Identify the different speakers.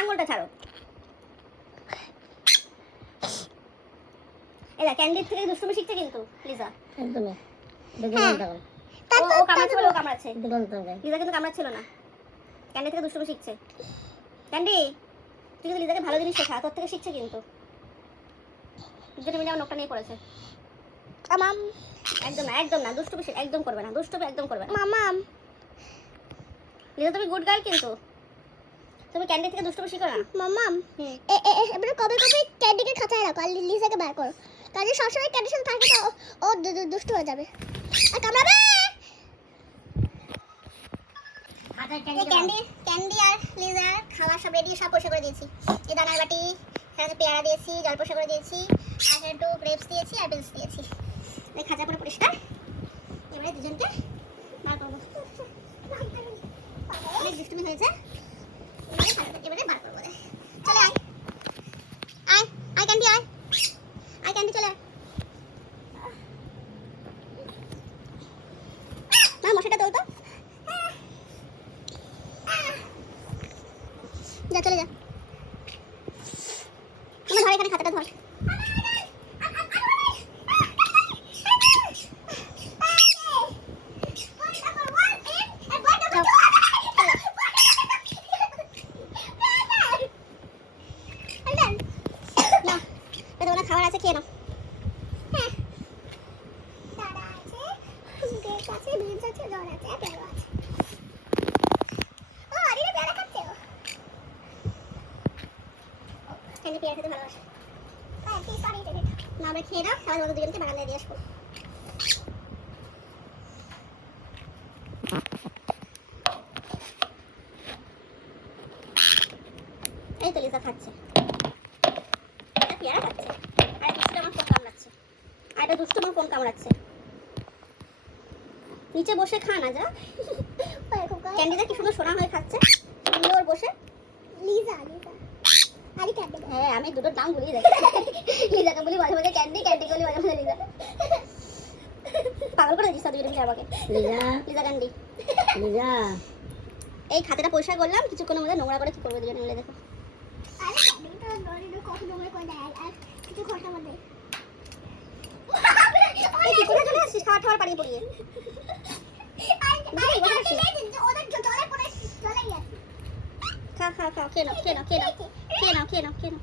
Speaker 1: আঙুলটা ছাড়ো। এই দেখ ক্যান্ডির থেকে দুষ্টুমি শিখছে কিন্তু লিজা
Speaker 2: একদমই। দেখে
Speaker 3: হ্যাঁ।
Speaker 1: ও ও কামড়াচ্ছে বলে ও কামড়াচ্ছে।
Speaker 2: দেখে বলতে হবে।
Speaker 1: লিজা কিন্তু কামড়াচ্ছিল না। ক্যান্ডি থেকে দুষ্টুমি শিখছে। ক্যান্ডি তুই কিন্তু লিজাকে ভালো জিনিস শেখা তোর থেকে শিখছে কিন্তু। দুজনে মিলে আমার নোকটা নিয়ে পড়েছে।
Speaker 3: মামাম।
Speaker 1: একদম না একদম না দুষ্টুমি একদম করবে না দুষ্টুমি একদম করবে না।
Speaker 3: মামাম।
Speaker 1: লিজা তুমি গুড গার্ল কিন্তু। তুমি ক্যান্ডি থেকে দুষ্টুমি শিখো না?
Speaker 3: মামাম এ এ এ, এবারে কবে কবে ক্যান্ডিকে খাঁচায় রাখো? আর লিজাকে বার করো। কাজে সবসময় ক্যান্ডির সাথে থাকলে তো ও- দুষ্টু হয়ে যাবে। আর কামড়াবে?
Speaker 2: হাতের
Speaker 1: এই ক্যান্ডি ক্যান্ডি আর লিজা খাওয়া সব রেডি সব পরিষ্কার করে দিয়েছি। এই দানার বাটি সাথে পেয়ারা দিয়েছি জল পরিষ্কার করে দিয়েছি আর একটু গ্রেপস দিয়েছি আর বিনস দিয়েছি। এই খাঁচা পুরো পরিষ্কার? এবারে দুজনকে বার করব। অনেক দুষ্টুমি হয়েছে। যা চলে যা। এখানে খাতাটা ধর না এটা তোমার খাবার আছে খেয়ে নাও হ্যাঁ দাদা আছে কেক আছে বিনস আছে জল আছে আর পেয়ারা আছে ও আরিনা পেয়ারা খাচ্ছে ও কেন পেয়ারা খেতে ভালোবাসে হ্যাঁ না আমরা খেয়ে নাও সবাই তোমাদের দুজনকে বাগান দিয়ে আসব। এই তো লিসা খাচ্ছে। পেয়ারা খাচ্ছে আর দুষ্টু আমার ফোন কামড়াচ্ছে আর এটা দুষ্টু আমার ফোন কামড়াচ্ছে। নিচে বসে খা না যা। ক্যান্ডিটা কি সুন্দর সোনা হয়ে খাচ্ছে। সুন্দর বসে।
Speaker 3: লিজা লিজা। আরে ক্যান্ডি
Speaker 1: হ্যাঁ আমি দুটোর নাম ভুলিয়ে যাই লিজাকে বলি মাঝে মাঝে ক্যান্ডি ক্যান্ডি বলি মাঝে মাঝে লিজা। পাগল করে দিচ্ছিস দুজন মিলে আমাকে।
Speaker 2: লিজা।
Speaker 1: লিজা ক্যান্ডি
Speaker 2: লিজা।
Speaker 1: এই খাতাটা পরিষ্কার করলাম কিছুক্ষণের মধ্যে নোংরা করে কি করবে দুজনে মিলে দেখো।
Speaker 3: আরে ক্যান্ডি তো নড়িনো কত নোংরা করে দেয়? আর কিছু খরচা মধ্যে
Speaker 1: এই তুই কোথায় খাওয়ার পাড়িয়ে। পড়িয়ে
Speaker 3: গেছে।
Speaker 1: খা খা খা খেয়ে নাও খেয়ে নাও খেয়ে নাও খেয়ে নাও খেয়ে নাও খেয়ে নাও।